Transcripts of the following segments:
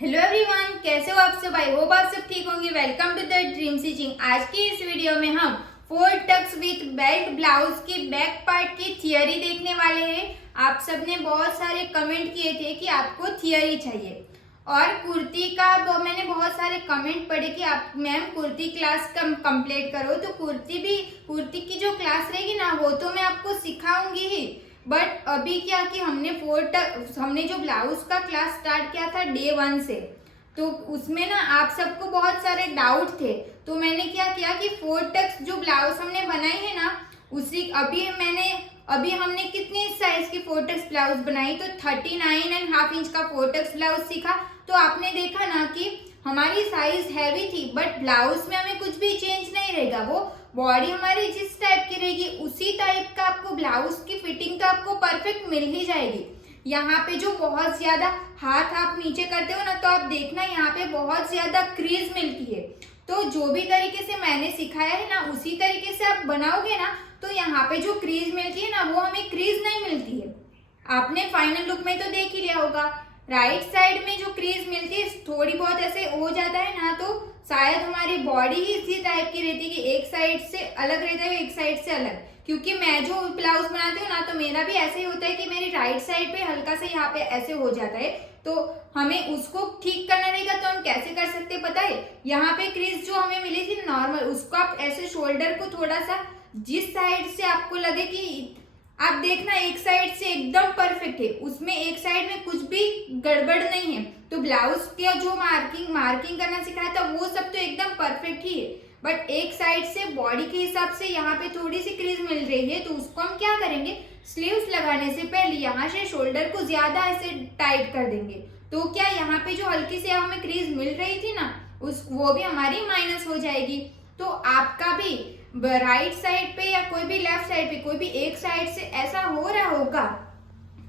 Hello everyone, कैसे हो आप सब। आई होप आप सब ठीक होंगे। Welcome to the dream stitching. आज की इस वीडियो में हम 4 टक्स विथ बेल्ट ब्लाउज की बैक पार्ट की थियरी देखने वाले हैं। आप सब ने बहुत सारे कमेंट किए थे कि आपको थियरी चाहिए, और कुर्ती का मैंने बहुत सारे कमेंट पढ़े कि आप मैम कुर्ती क्लास कंप्लीट करो। तो कुर्ती की जो क्लास रहेगी ना वो तो मैं आपको सिखाऊंगी ही, बट अभी क्या कि हमने जो ब्लाउज का क्लास स्टार्ट किया था डे 1 से, तो उसमें ना आप सबको बहुत सारे डाउट थे। तो मैंने क्या किया कि 4 टक्स जो ब्लाउज हमने बनाई है ना, अभी हमने कितनी साइज की 4 टक्स ब्लाउज बनाई, तो 39.5 इंच का 4 टक्स ब्लाउज सीखा। तो आपने देखा ना कि हमारी साइज हैवी थी, बट ब्लाउज में हमें कुछ भी चेंज नहीं रहेगा। वो बॉडी हमारी जिस टाइप की रहेगी उसी टाइप का आपको ब्लाउज की फिटिंग तो आपको परफेक्ट मिल ही जाएगी। यहाँ पे जो बहुत ज्यादा हाथ आप नीचे करते हो ना, तो आप देखना यहाँ पे बहुत ज्यादा क्रीज मिलती है। तो जो भी तरीके से मैंने सिखाया है ना उसी तरीके से आप बनाओगे ना, तो यहाँ पे जो क्रीज मिलती है ना वो हमें क्रीज नहीं मिलती है। आपने फाइनल लुक में तो देख ही लिया होगा, राइट साइड में जो क्रीज मिलती है थोड़ी बहुत ऐसे हो जाता है ना, तो शायद हमारी बॉडी ही इसी टाइप की रहती है कि एक साइड से अलग रहता है, एक साइड से अलग। क्योंकि मैं जो ब्लाउज बनाती हूँ ना, तो मेरा भी ऐसे ही होता है कि मेरी राइट साइड पे हल्का सा यहाँ पे ऐसे हो जाता है। तो हमें उसको ठीक करना रहेगा, तो हम कैसे कर सकते हैं पता है। यहाँ पे क्रीज जो हमें मिली थी नॉर्मल, उसको आप ऐसे शोल्डर को थोड़ा सा जिस साइड से आपको लगे कि आप देखना एक साइड से एकदम परफेक्ट है, उसमें एक साइड में कुछ भी गड़बड़ नहीं है। तो ब्लाउज का जो मार्किंग करना सिखाया था वो सब तो एकदम परफेक्ट ही है, बट एक साइड से बॉडी के हिसाब से यहाँ पे थोड़ी सी क्रीज मिल रही है। तो उसको हम क्या करेंगे, स्लीव्स लगाने से पहले यहाँ से शोल्डर को ज्यादा ऐसे टाइट कर देंगे। तो क्या यहाँ पे जो हल्की सी हमें क्रीज मिल रही थी ना, वो भी हमारी माइनस हो जाएगी। तो आपका भी राइट साइड पे या कोई भी लेफ्ट साइड पे कोई भी एक साइड से ऐसा हो रहा होगा,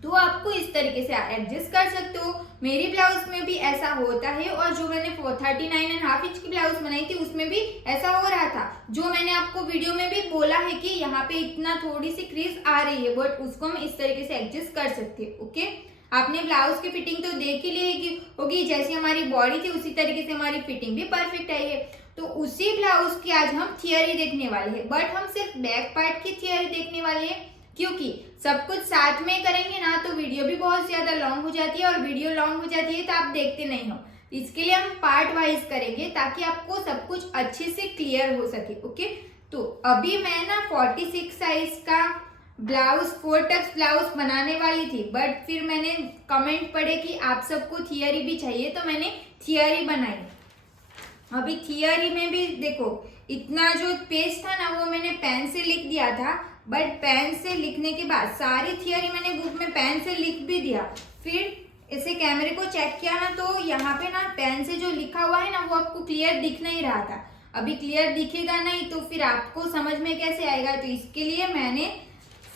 तो आपको इस तरीके से एडजस्ट कर सकते हो। मेरी ब्लाउज में भी ऐसा होता है, और जो मैंने 39.5 इंच की ब्लाउज बनाई थी उसमें भी ऐसा हो रहा था। जो मैंने आपको वीडियो में भी बोला है कि यहाँ पे इतना थोड़ी सी क्रीज आ रही है, बट उसको हम इस तरीके से एडजस्ट कर सकते हैं। ओके, आपने ब्लाउज की फिटिंग तो देख ही ली होगी, जैसी हमारी बॉडी थी उसी तरीके से हमारी फिटिंग भी परफेक्ट आई है। तो उसी ब्लाउज की आज हम थियरी देखने वाले हैं, बट हम सिर्फ बैक पार्ट की थियरी देखने वाले हैं, क्योंकि सब कुछ साथ में करेंगे ना तो वीडियो भी बहुत ज्यादा लॉन्ग हो जाती है, और वीडियो लॉन्ग हो जाती है तो आप देखते नहीं हो। इसके लिए हम पार्ट वाइज करेंगे ताकि आपको सब कुछ अच्छे से क्लियर हो सके। ओके, तो अभी मैं ना 46 साइज का ब्लाउज 4 टक्स ब्लाउज बनाने वाली थी, बट फिर मैंने कमेंट पढ़े कि आप सबको थियरी भी चाहिए, तो मैंने थियरी बनाई। अभी थियरी में भी देखो, इतना जो पेज था ना वो मैंने पेन से लिख दिया था, बट पेन से लिखने के बाद सारी थियरी मैंने बुक में पेन से लिख भी दिया। फिर इसे कैमरे को चेक किया ना, तो यहाँ पे ना पेन से जो लिखा हुआ है ना वो आपको क्लियर दिख नहीं रहा था। अभी क्लियर दिखेगा नहीं तो फिर आपको समझ में कैसे आएगा। तो इसके लिए मैंने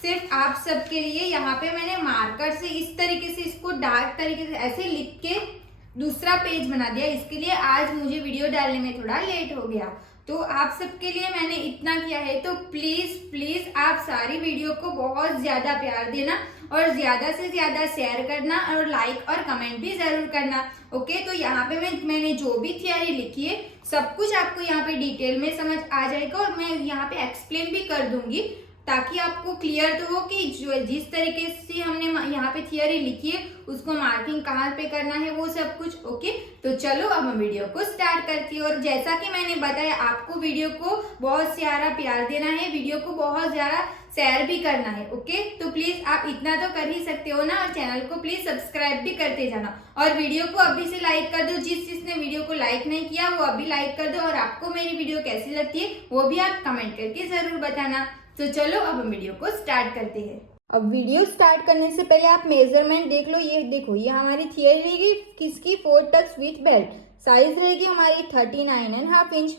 सिर्फ आप सबके लिए यहाँ पे मैंने मार्कर से इस तरीके से इसको डार्क तरीके से ऐसे लिख के दूसरा पेज बना दिया। इसके लिए आज मुझे वीडियो डालने में थोड़ा लेट हो गया, तो आप सबके लिए मैंने इतना किया है। तो प्लीज प्लीज आप सारी वीडियो को बहुत ज्यादा प्यार देना, और ज्यादा से ज्यादा शेयर करना, और लाइक और कमेंट भी जरूर करना। ओके, तो यहाँ पे मैंने जो भी थियरी लिखी है सब कुछ आपको यहाँ पे डिटेल में समझ आ जाएगा, और मैं यहाँ पे एक्सप्लेन भी कर दूंगी ताकि आपको क्लियर तो हो कि जो जिस तरीके से हमने यहाँ पे थियरी लिखी है उसको मार्किंग कहाँ पे करना है वो सब कुछ। ओके, तो चलो अब हम वीडियो को स्टार्ट करती है। और जैसा कि मैंने बताया आपको वीडियो को बहुत सारा प्यार देना है, वीडियो को बहुत ज्यादा शेयर भी करना है। ओके, तो प्लीज आप इतना तो कर ही सकते हो ना, और चैनल को प्लीज सब्सक्राइब भी करते जाना, और वीडियो को अभी से लाइक कर दो। जिसने वीडियो को लाइक नहीं किया वो अभी लाइक कर दो, और आपको मेरी वीडियो कैसी लगती है वो भी आप कमेंट करके जरूर बताना। तो चलो अब हम वीडियो को स्टार्ट करते हैं। अब वीडियो स्टार्ट करने से पहले आप मेजरमेंट देख लो। ये देखो, ये हमारी थियरी रहेगी किसकी, 4 टक्स विथ बेल्ट। साइज रहेगी हमारी 39.5 इंच।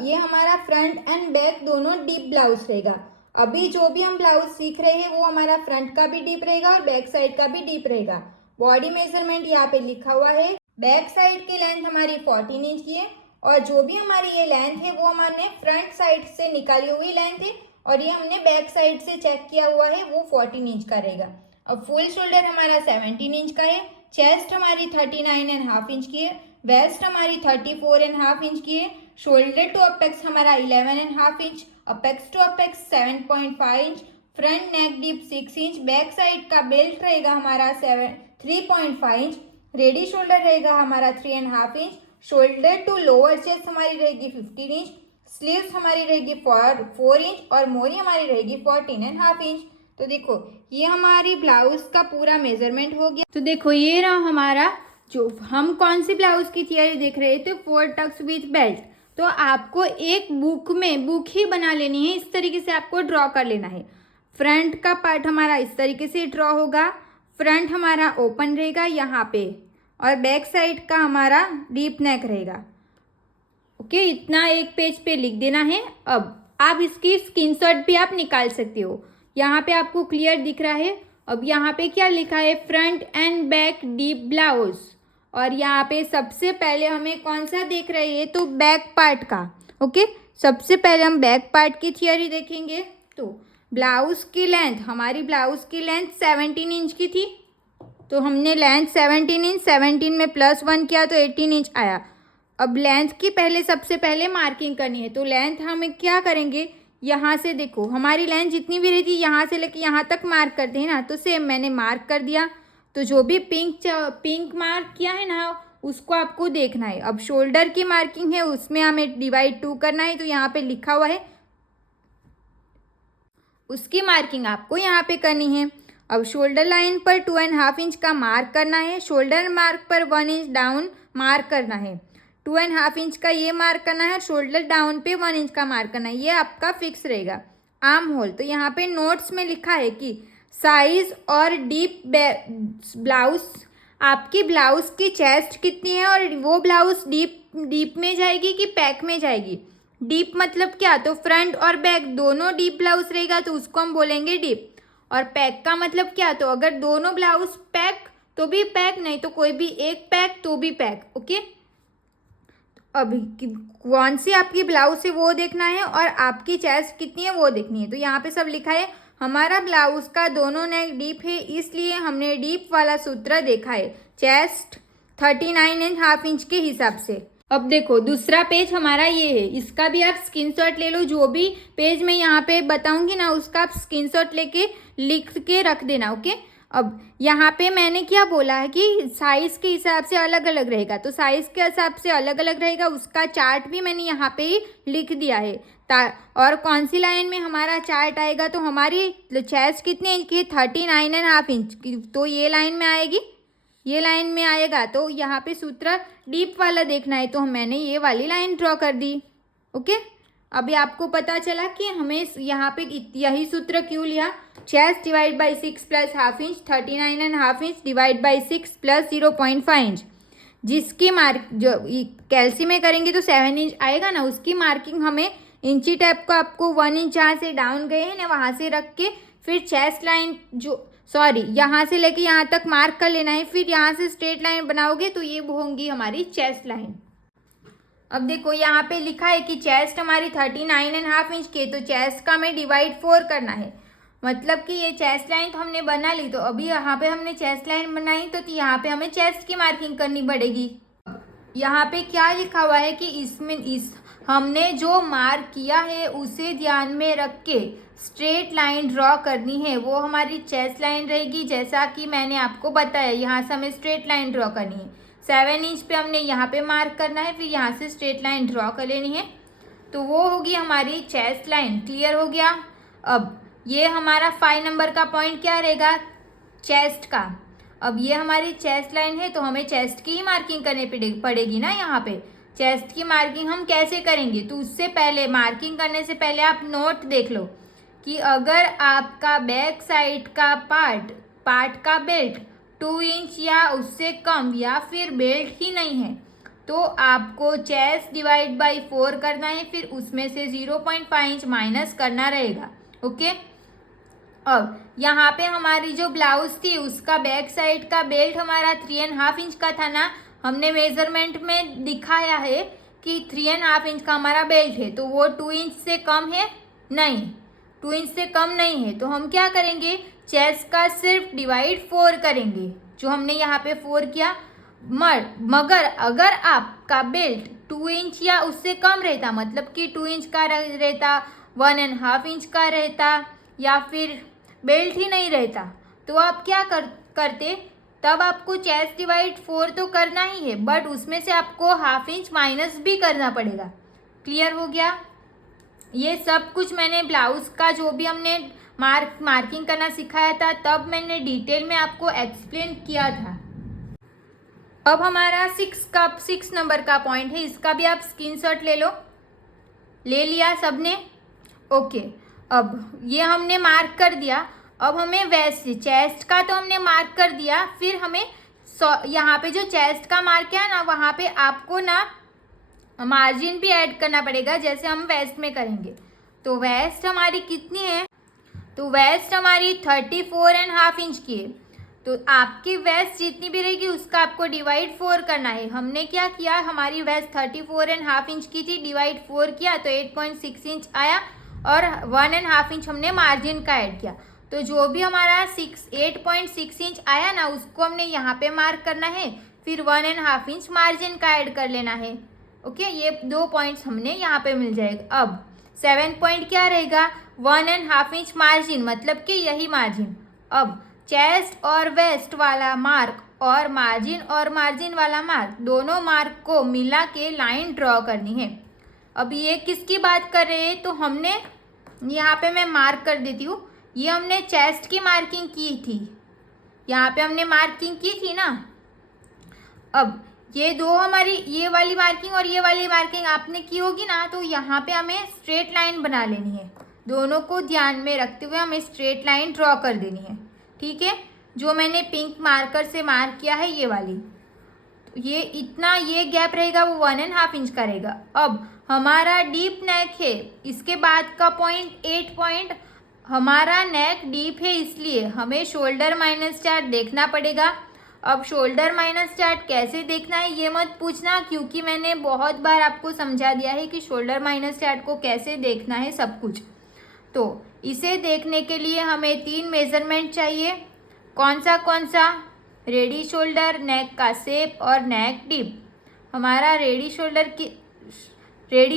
ये हमारा फ्रंट एंड बैक दोनों डीप ब्लाउज रहेगा। अभी जो भी हम ब्लाउज सीख रहे हैं वो हमारा फ्रंट का भी डीप रहेगा और बैक साइड का भी डीप रहेगा। बॉडी मेजरमेंट यहाँ पे लिखा हुआ है। बैक साइड की लेंथ हमारी 14 इंच की है, और जो भी हमारी ये लेंथ है वो हमने फ्रंट साइड से निकाली हुई लेंथ है, और ये हमने बैक साइड से चेक किया हुआ है वो 14 इंच का रहेगा। अब फुल शोल्डर हमारा 17 इंच का है। चेस्ट हमारी 39.5 इंच की है, वेस्ट हमारी 34.5 इंच की है, शोल्डर टू अपेक्स हमारा 11.5 inch, apex to apex 7.5 inch, front neck deep 6 inch, back side का बेल्ट रहेगा हमारा 3.5 इंच, रेडी शोल्डर रहेगा हमारा 3.5 inch, shoulder to lower chest हमारी रहेगी 15 इंच, स्लीव्स हमारी रहेगी 4 इंच और मोरी हमारी रहेगी 14.5 इंच। तो देखो ये हमारी ब्लाउज का पूरा मेजरमेंट हो गया। तो देखो ये रहा हमारा, जो हम कौन सी ब्लाउज की थियरी देख रहे थे, 4 टक्स विथ बेल्ट। तो आपको एक बुक ही बना लेनी है, इस तरीके से आपको ड्रॉ कर लेना है। फ्रंट का पार्ट हमारा इस तरीके से ड्रॉ होगा, फ्रंट हमारा ओपन रहेगा यहाँ पे और बैक साइड का हमारा डीप नेक रहेगा। ओके, इतना एक पेज पे लिख देना है। अब आप इसकी स्क्रीनशॉट भी आप निकाल सकते हो, यहाँ पे आपको क्लियर दिख रहा है। अब यहाँ पे क्या लिखा है, front end back deep blouse, और यहाँ पे सबसे पहले हमें कौन सा देख रहे हैं, तो बैक पार्ट का। ओके, सबसे पहले हम बैक पार्ट की थियरी देखेंगे। तो ब्लाउज की लेंथ, हमारी ब्लाउज की लेंथ 17 इंच की थी, तो हमने लेंथ 17 इंच, 17 में +1 किया तो 18 इंच आया। अब लेंथ की पहले सबसे पहले मार्किंग करनी है, तो लेंथ हम क्या करेंगे, यहाँ से देखो हमारी लेंथ जितनी भी रहती है यहाँ से लेके यहाँ तक मार्क करते हैं ना, तो सेम मैंने मार्क कर दिया। तो जो भी पिंक मार्क किया है ना उसको आपको देखना है। अब शोल्डर की मार्किंग है, उसमें हमें डिवाइड 2 करना है, तो यहाँ पे लिखा हुआ है, उसकी मार्किंग आपको यहाँ पे करनी है। अब शोल्डर लाइन पर 2.5 इंच का मार्क करना है, शोल्डर मार्क पर 1 इंच डाउन मार्क करना है। 2.5 इंच का ये मार्क करना है, शोल्डर डाउन पे 1 इंच का मार्क करना है, ये आपका फिक्स रहेगा। आर्म होल, तो यहाँ पे नोट्स में लिखा है कि साइज और डीप ब्लाउज, आपकी ब्लाउज की चेस्ट कितनी है और वो ब्लाउज डीप में जाएगी कि पैक में जाएगी। डीप मतलब क्या, तो फ्रंट और बैक दोनों डीप ब्लाउज रहेगा तो उसको हम बोलेंगे डीप। और पैक का मतलब क्या, तो अगर दोनों ब्लाउज पैक तो भी पैक, नहीं तो कोई भी एक पैक तो भी पैक। ओके, अभी कौन सी आपकी ब्लाउज है वो देखना है और आपकी चेस्ट कितनी है वो देखनी है। तो यहाँ पे सब लिखा है, हमारा ब्लाउज का दोनों नेक डीप है, इसलिए हमने डीप वाला सूत्र देखा है, चेस्ट 39.5 इंच के हिसाब से। अब देखो दूसरा पेज हमारा ये है, इसका भी आप स्क्रीनशॉट ले लो, जो भी पेज मैं यहाँ पे बताऊंगी ना उसका आप स्क्रीनशॉट लेके लिख के रख देना। ओके, अब यहाँ पे मैंने क्या बोला है कि साइज़ के हिसाब से अलग अलग रहेगा, तो साइज़ के हिसाब से अलग अलग रहेगा, उसका चार्ट भी मैंने यहाँ पे ही लिख दिया है। और कौन सी लाइन में हमारा चार्ट आएगा, तो हमारी चेस्ट कितने इंच की, 39.5 इंच की, तो ये लाइन में आएगी, ये लाइन में आएगा। तो यहाँ पे सूत्र डीप वाला देखना है, तो मैंने ये वाली लाइन ड्रॉ कर दी। ओके, अभी आपको पता चला कि हमें यहाँ पे यही सूत्र क्यों लिया, chest divide by 6 plus half inch, 39.5 inch divide by 6 plus 0.5 inch, जिसकी मार्क जो कैल्सी में करेंगे तो 7 इंच आएगा ना, उसकी मार्किंग हमें इंची टैप को आपको 1 इंच जहाँ से डाउन गए हैं ना वहाँ से रख के फिर चेस्ट लाइन यहाँ से लेके यहाँ तक मार्क कर लेना है, फिर यहाँ से स्ट्रेट लाइन बनाओगे तो ये होंगी हमारी चेस्ट लाइन। अब देखो यहाँ पे लिखा है कि चेस्ट हमारी 39.5 इंच की, तो चेस्ट का हमें डिवाइड 4 करना है, मतलब कि ये चेस्ट लाइन तो हमने बना ली। तो अभी यहाँ पे हमने चेस्ट लाइन बनाई तो यहाँ पे हमें चेस्ट की मार्किंग करनी पड़ेगी। यहाँ पे क्या लिखा हुआ है कि हमने जो मार्क किया है उसे ध्यान में रख के स्ट्रेट लाइन ड्रॉ करनी है, वो हमारी चेस्ट लाइन रहेगी। जैसा कि मैंने आपको बताया, यहाँ से हमें स्ट्रेट लाइन ड्रॉ करनी है, 7 इंच पे हमने यहाँ पे मार्क करना है, फिर यहाँ से स्ट्रेट लाइन ड्रॉ कर लेनी है, तो वो होगी हमारी चेस्ट लाइन। क्लियर हो गया। अब ये हमारा 5 नंबर का पॉइंट क्या रहेगा, चेस्ट का। अब ये हमारी चेस्ट लाइन है तो हमें चेस्ट की ही मार्किंग करनी पड़ेगी ना। यहाँ पे चेस्ट की मार्किंग हम कैसे करेंगे, तो उससे पहले मार्किंग करने से पहले आप नोट देख लो कि अगर आपका बैक साइड का पार्ट का बेल्ट 2 इंच या उससे कम या फिर बेल्ट ही नहीं है, तो आपको चेस्ट डिवाइड बाई 4 करना है, फिर उसमें से 0.5 इंच माइनस करना रहेगा। ओके, अब यहाँ पे हमारी जो ब्लाउज थी उसका बैक साइड का बेल्ट हमारा 3.5 इंच का था ना, हमने मेजरमेंट में दिखाया है कि 3.5 इंच का हमारा बेल्ट है, तो वो 2 इंच से कम है नहीं, 2 इंच से कम नहीं है, तो हम क्या करेंगे, चेस्ट का सिर्फ डिवाइड 4 करेंगे, जो हमने यहाँ पे 4 किया। मगर अगर आपका बेल्ट 2 इंच या उससे कम रहता, मतलब कि 2 इंच का रहता, 1.5 इंच का रहता, या फिर बेल्ट ही नहीं रहता, तो आप क्या करते, तब आपको चेस्ट डिवाइड 4 तो करना ही है, बट उसमें से आपको ½ इंच माइनस भी करना पड़ेगा। क्लियर हो गया? ये सब कुछ मैंने ब्लाउज का जो भी हमने मार्किंग करना सिखाया था, तब मैंने डिटेल में आपको एक्सप्लेन किया था। अब हमारा 6 नंबर का पॉइंट है, इसका भी आप स्क्रीनशॉट ले लिया सबने? ओके, अब ये हमने मार्क कर दिया। अब हमें वैसे चेस्ट का तो हमने मार्क कर दिया, फिर हमें यहाँ पे जो चेस्ट का मार्क किया ना, वहाँ पे आपको ना मार्जिन भी ऐड करना पड़ेगा, जैसे हम वेस्ट में करेंगे। तो वेस्ट हमारी कितनी है? तो वेस्ट हमारी 34.5 इंच की है। तो आपकी वेस्ट जितनी भी रहेगी उसका आपको डिवाइड 4 करना है। हमने क्या किया, हमारी वेस्ट 34.5 इंच की थी, डिवाइड 4 किया तो 8.6 इंच आया, और 1.5 इंच हमने मार्जिन का ऐड किया। तो जो भी हमारा 8.6 इंच आया ना, उसको हमने यहाँ पे मार्क करना है, फिर 1.5 इंच मार्जिन का ऐड कर लेना है। ओके, ये 2 पॉइंट्स हमने यहाँ पे मिल जाएगा। अब 7 पॉइंट क्या रहेगा, 1.5 इंच मार्जिन, मतलब कि यही मार्जिन। अब चेस्ट और वेस्ट वाला मार्क और मार्जिन वाला मार्क, दोनों मार्क को मिला के लाइन ड्रॉ करनी है। अब ये किसकी बात कर रहे हैं, तो हमने यहाँ पे मैं मार्क कर देती हूँ, ये हमने चेस्ट की मार्किंग की थी, यहाँ पे हमने मार्किंग की थी ना। अब ये दो हमारी, ये वाली मार्किंग और ये वाली मार्किंग आपने की होगी ना, तो यहाँ पे हमें स्ट्रेट लाइन बना लेनी है। दोनों को ध्यान में रखते हुए हमें स्ट्रेट लाइन ड्रॉ कर देनी है, ठीक है। जो मैंने पिंक मार्कर से मार्क किया है ये वाली, तो ये इतना ये गैप रहेगा वो 1.5 इंच का रहेगा। अब हमारा डीप नेक है, इसके बाद का पॉइंट 8 पॉइंट, हमारा नेक डीप है, इसलिए हमें शोल्डर माइनस चार्ट देखना पड़ेगा। अब शोल्डर माइनस चार्ट कैसे देखना है ये मत पूछना, क्योंकि मैंने बहुत बार आपको समझा दिया है कि शोल्डर माइनस चार्ट को कैसे देखना है सब कुछ। तो इसे देखने के लिए हमें 3 मेजरमेंट चाहिए। कौन सा? रेडी शोल्डर, नेक का शेप और नेक डीप। हमारा रेडी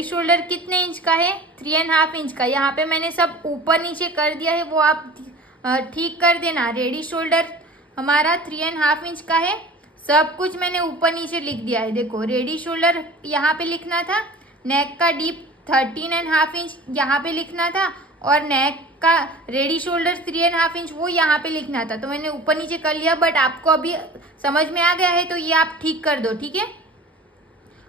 शोल्डर कितने इंच का है? 3.5 इंच का। यहाँ पे मैंने सब ऊपर नीचे कर दिया है, वो आप ठीक कर देना। रेडी शोल्डर हमारा 3.5 इंच का है, सब कुछ मैंने ऊपर नीचे लिख दिया है। देखो, रेडी शोल्डर यहाँ पे लिखना था, नेक का डीप 13.5 इंच यहाँ पे लिखना था, और नेक का रेडी शोल्डर 3.5 इंच वो यहाँ पे लिखना था। तो मैंने ऊपर नीचे कर लिया, बट आपको अभी समझ में आ गया है, तो ये आप ठीक कर दो, ठीक है।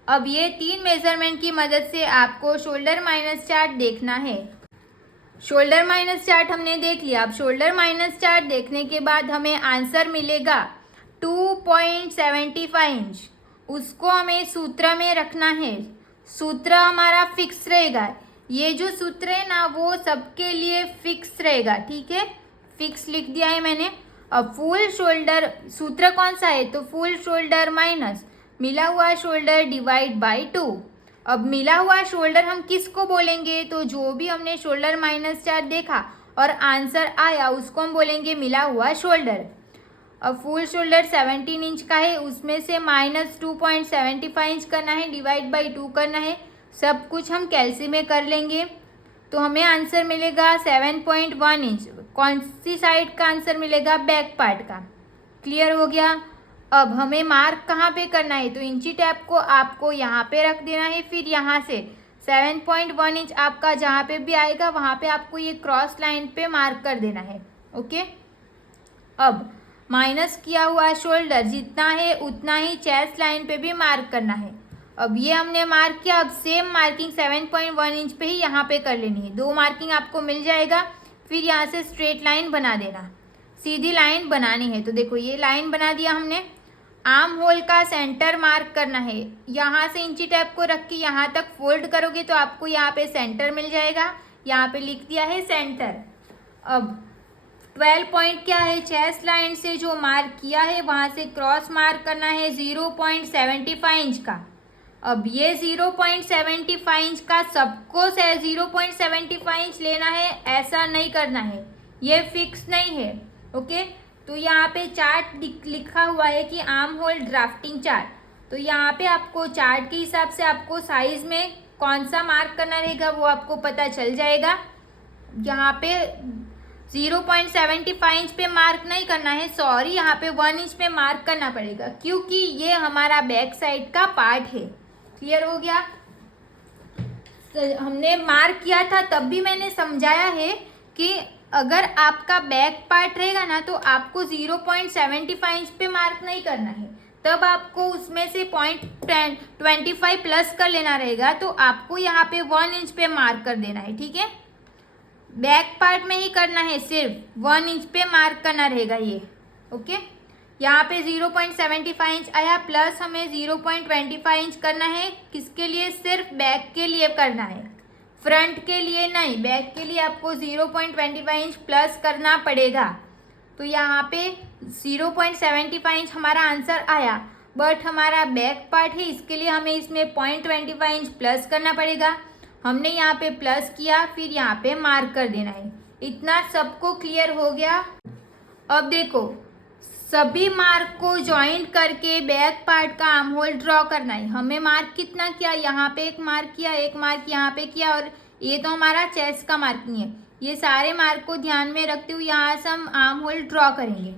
अब ये 3 मेजरमेंट की मदद से आपको शोल्डर माइनस चार्ट देखना है। शोल्डर माइनस चार्ट हमने देख लिया। अब शोल्डर माइनस चार्ट देखने के बाद हमें आंसर मिलेगा 2.75 इंच। उसको हमें सूत्र में रखना है। सूत्र हमारा फिक्स रहेगा, ये जो सूत्र है ना वो सबके लिए फिक्स रहेगा, ठीक है। फिक्स लिख दिया है मैंने। अब फुल शोल्डर सूत्र कौन सा है, तो फुल शोल्डर माइनस मिला हुआ शोल्डर डिवाइड बाय 2। अब मिला हुआ शोल्डर हम किसको बोलेंगे, तो जो भी हमने शोल्डर माइनस चार्ट देखा और आंसर आया उसको हम बोलेंगे मिला हुआ शोल्डर। अब फुल शोल्डर 17 इंच का है, उसमें से माइनस 2.75 इंच करना है, डिवाइड बाई 2 करना है। सब कुछ हम कैलसी में कर लेंगे, तो हमें आंसर मिलेगा 7.1 इंच। कौन सी साइड का आंसर मिलेगा, बैक पार्ट का। क्लियर हो गया। अब हमें मार्क कहाँ पे करना है, तो इंची टैप को आपको यहाँ पे रख देना है, फिर यहाँ से 7.1 इंच आपका जहाँ पे भी आएगा वहाँ पे आपको ये क्रॉस लाइन पे मार्क कर देना है, ओके। अब माइनस किया हुआ शोल्डर जितना है उतना ही चेस्ट लाइन पे भी मार्क करना है। अब ये हमने मार्क किया, अब सेम मार्किंग 7.1 इंच पे ही यहाँ पे कर लेनी है। 2 मार्किंग आपको मिल जाएगा, फिर यहाँ से स्ट्रेट लाइन बना देना, सीधी लाइन बनानी है। तो देखो ये लाइन बना दिया हमने। आर्म होल का सेंटर मार्क करना है, यहाँ से इंची टैप को रख के यहाँ तक फोल्ड करोगे तो आपको यहाँ पे सेंटर मिल जाएगा। यहाँ पे लिख दिया है सेंटर। अब 12 पॉइंट क्या है, चेस्ट लाइन से जो मार्क किया है वहाँ से क्रॉस मार्क करना है 0.75 इंच का। अब ये 0.75 इंच का सबको 0.75 इंच लेना है, ऐसा नहीं करना है, ये फिक्स नहीं है, ओके। तो यहाँ पे चार्ट लिखा हुआ है कि आर्म होल ड्राफ्टिंग चार्ट। तो यहाँ पे आपको चार्ट के हिसाब से आपको साइज में कौन सा मार्क करना रहेगा वो आपको पता चल जाएगा। यहाँ पे 0.75 इंच पे मार्क नहीं करना है, सॉरी, यहाँ पे 1 इंच पे मार्क करना पड़ेगा क्योंकि ये हमारा बैक साइड का पार्ट है। क्लियर हो गया? तो हमने मार्क किया था तब भी मैंने समझाया है कि अगर आपका बैक पार्ट रहेगा ना तो आपको 0.75 इंच पे मार्क नहीं करना है, तब आपको उसमें से 0.25 प्लस कर लेना रहेगा। तो आपको यहाँ पे 1 इंच पे मार्क कर देना है, ठीक है? बैक पार्ट में ही करना है, सिर्फ 1 इंच पे मार्क करना रहेगा ये। ओके, यहाँ पे 0.75 इंच आया, प्लस हमें 0.25 इंच करना है। किसके लिए? सिर्फ बैक के लिए करना है, फ्रंट के लिए नहीं। बैक के लिए आपको 0.25 इंच प्लस करना पड़ेगा। तो यहाँ पे 0.75 इंच हमारा आंसर आया, बट हमारा बैक पार्ट है, इसके लिए हमें इसमें 0.25 इंच प्लस करना पड़ेगा। हमने यहाँ पे प्लस किया, फिर यहाँ पे मार्क कर देना है। इतना सबको क्लियर हो गया? अब देखो, सभी मार्क को ज्वाइंट करके बैक पार्ट का आर्म होल ड्रॉ करना है। हमें मार्क कितना किया? यहाँ पे एक मार्क किया, एक मार्क यहाँ पे किया, और ये तो हमारा चेस्ट का मार्किंग है। ये सारे मार्क को ध्यान में रखते हुए यहाँ से हम आर्म होल ड्रॉ करेंगे,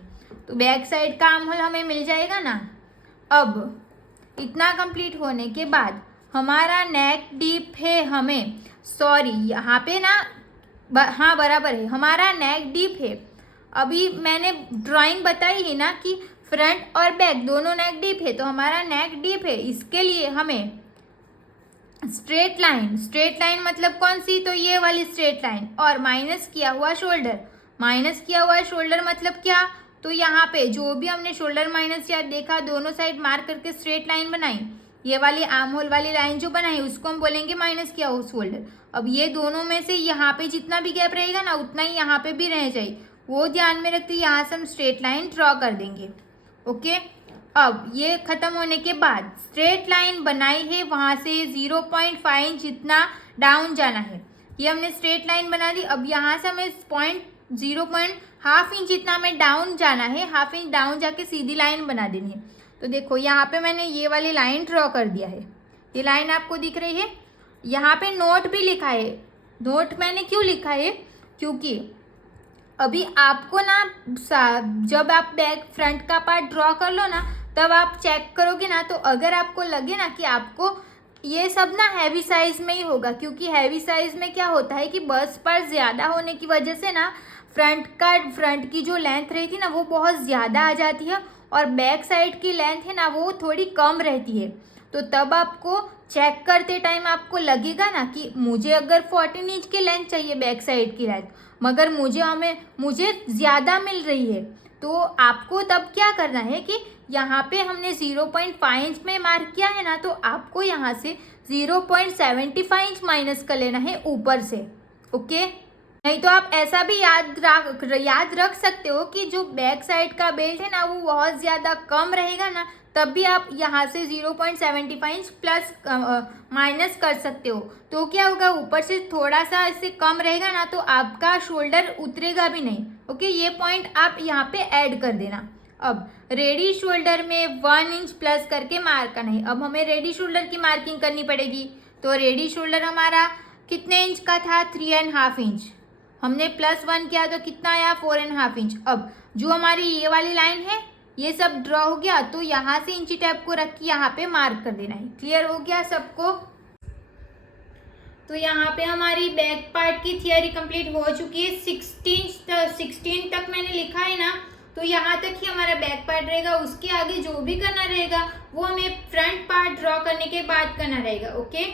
तो बैक साइड का आर्म होल हमें मिल जाएगा ना। अब इतना कंप्लीट होने के बाद हमारा नेक डीप है, हमें सॉरी यहाँ पे ना हाँ बराबर है, हमारा नेक डीप है। अभी मैंने ड्राइंग बताई है ना कि फ्रंट और बैक दोनों नेक डीप है, तो हमारा नेक डीप है। इसके लिए हमें स्ट्रेट लाइन मतलब कौन सी? तो ये वाली स्ट्रेट लाइन, और माइनस किया हुआ शोल्डर मतलब क्या? तो यहाँ पे जो भी हमने शोल्डर माइनस किया देखा, दोनों साइड मार्क करके स्ट्रेट लाइन बनाई। ये वाली आर्म होल वाली लाइन जो बनाई उसको हम बोलेंगे माइनस किया हुआ शोल्डर। अब ये दोनों में से यहाँ पे जितना भी गैप रहेगा ना उतना ही यहाँ पे भी रह जाए, वो ध्यान में रखते यहाँ से हम स्ट्रेट लाइन ड्रॉ कर देंगे। ओके, अब ये खत्म होने के बाद स्ट्रेट लाइन बनाई है, वहाँ से 0.5 इंच जितना डाउन जाना है। ये हमने स्ट्रेट लाइन बना दी। अब यहाँ से हमें 0.5 इंच जितना हमें डाउन जाना है, हाफ इंच डाउन जाके सीधी लाइन बना देनी है। तो देखो यहाँ पे मैंने ये वाली लाइन ड्रॉ कर दिया है। ये लाइन आपको दिख रही है? यहाँ पे नोट भी लिखा है। नोट मैंने क्यों लिखा है? क्योंकि अभी आपको ना जब आप बैक फ्रंट का पार्ट ड्रॉ कर लो ना, तब आप चेक करोगे ना, तो अगर आपको लगे ना कि आपको ये सब ना हैवी साइज में ही होगा, क्योंकि हैवी साइज में क्या होता है कि बस्ट पर ज़्यादा होने की वजह से ना फ्रंट की जो लेंथ रहती है ना वो बहुत ज़्यादा आ जाती है, और बैक साइड की लेंथ है ना वो थोड़ी कम रहती है। तो तब आपको चेक करते टाइम आपको लगेगा ना कि मुझे अगर 14 इंच की लेंथ चाहिए बैक साइड की लेंथ, मगर मुझे ज़्यादा मिल रही है, तो आपको तब क्या करना है कि यहाँ पे हमने 0.5 इंच में मार्क किया है ना, तो आपको यहाँ से 0.75 इंच माइनस कर लेना है ऊपर से। ओके, नहीं तो आप ऐसा भी याद रख सकते हो कि जो बैक साइड का बेल्ट है ना वो बहुत ज़्यादा कम रहेगा ना, तब भी आप यहाँ से 0.75 इंच प्लस माइनस कर सकते हो। तो क्या होगा, ऊपर से थोड़ा सा इससे कम रहेगा ना तो आपका शोल्डर उतरेगा भी नहीं। ओके, ये पॉइंट आप यहाँ पे ऐड कर देना। अब रेडी शोल्डर में 1 इंच प्लस करके मार्क करना है। अब हमें रेडी शोल्डर की मार्किंग करनी पड़ेगी। तो रेडी शोल्डर हमारा कितने इंच का था? 3.5 इंच। हमने +1 किया तो कितना आया? 4.5 इंच। अब जो हमारी ये वाली लाइन है ये सब ड्रॉ हो गया, तो यहाँ से इंची टेप को रख के यहाँ पे मार्क कर देना है। क्लियर हो गया सबको? तो यहाँ पे हमारी बैक पार्ट की थियरी कंप्लीट हो चुकी है। 16 तक मैंने लिखा है ना, तो यहाँ तक ही हमारा बैक पार्ट रहेगा। उसके आगे जो भी करना रहेगा वो हमें फ्रंट पार्ट ड्रॉ करने के बाद करना रहेगा। ओके,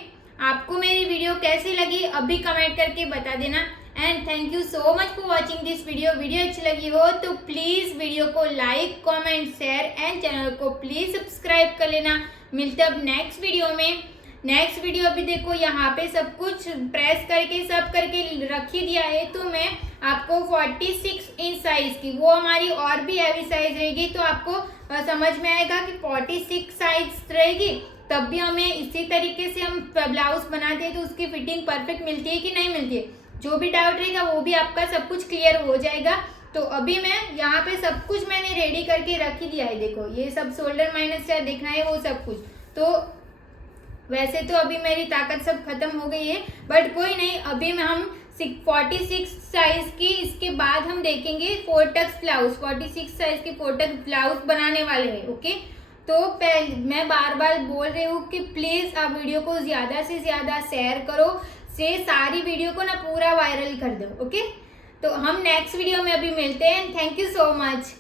आपको मेरी वीडियो कैसी लगी अभी कमेंट करके बता देना। And thank you so much for watching this video. Video अच्छी लगी हो तो प्लीज़ वीडियो को like, comment, share and channel को प्लीज़ सब्सक्राइब कर लेना। मिलते अब नेक्स्ट वीडियो में। नेक्स्ट वीडियो अभी देखो यहाँ पे सब कुछ प्रेस करके सब करके रख ही दिया है, तो मैं आपको 46 इंच साइज की, वो हमारी और भी हैवी साइज रहेगी, तो आपको समझ में आएगा कि 46 साइज रहेगी। तब भी हमें इसी तरीके से हम ब्लाउज बनाते हैं तो उसकी फिटिंग परफेक्ट मिलती है कि नहीं मिलती है। जो भी डाउट रहेगा वो भी आपका सब कुछ क्लियर हो जाएगा। तो अभी मैं यहाँ पे सब कुछ मैंने रेडी करके रख ही दिया है। देखो ये सब शोल्डर माइनस 4 देखना है वो सब कुछ। तो वैसे तो अभी मेरी ताकत सब खत्म हो गई है, बट कोई नहीं, अभी में हम 46 साइज की, इसके बाद हम देखेंगे 4 टक्स ब्लाउज। 46 साइज की 4 टक्स ब्लाउज बनाने वाले हैं। ओके, तो मैं बार बार बोल रही हूँ कि प्लीज आप वीडियो को ज्यादा से ज्यादा शेयर करो, से सारी वीडियो को ना पूरा वायरल कर दो। ओके, तो हम नेक्स्ट वीडियो में अभी मिलते हैं। Thank you so much.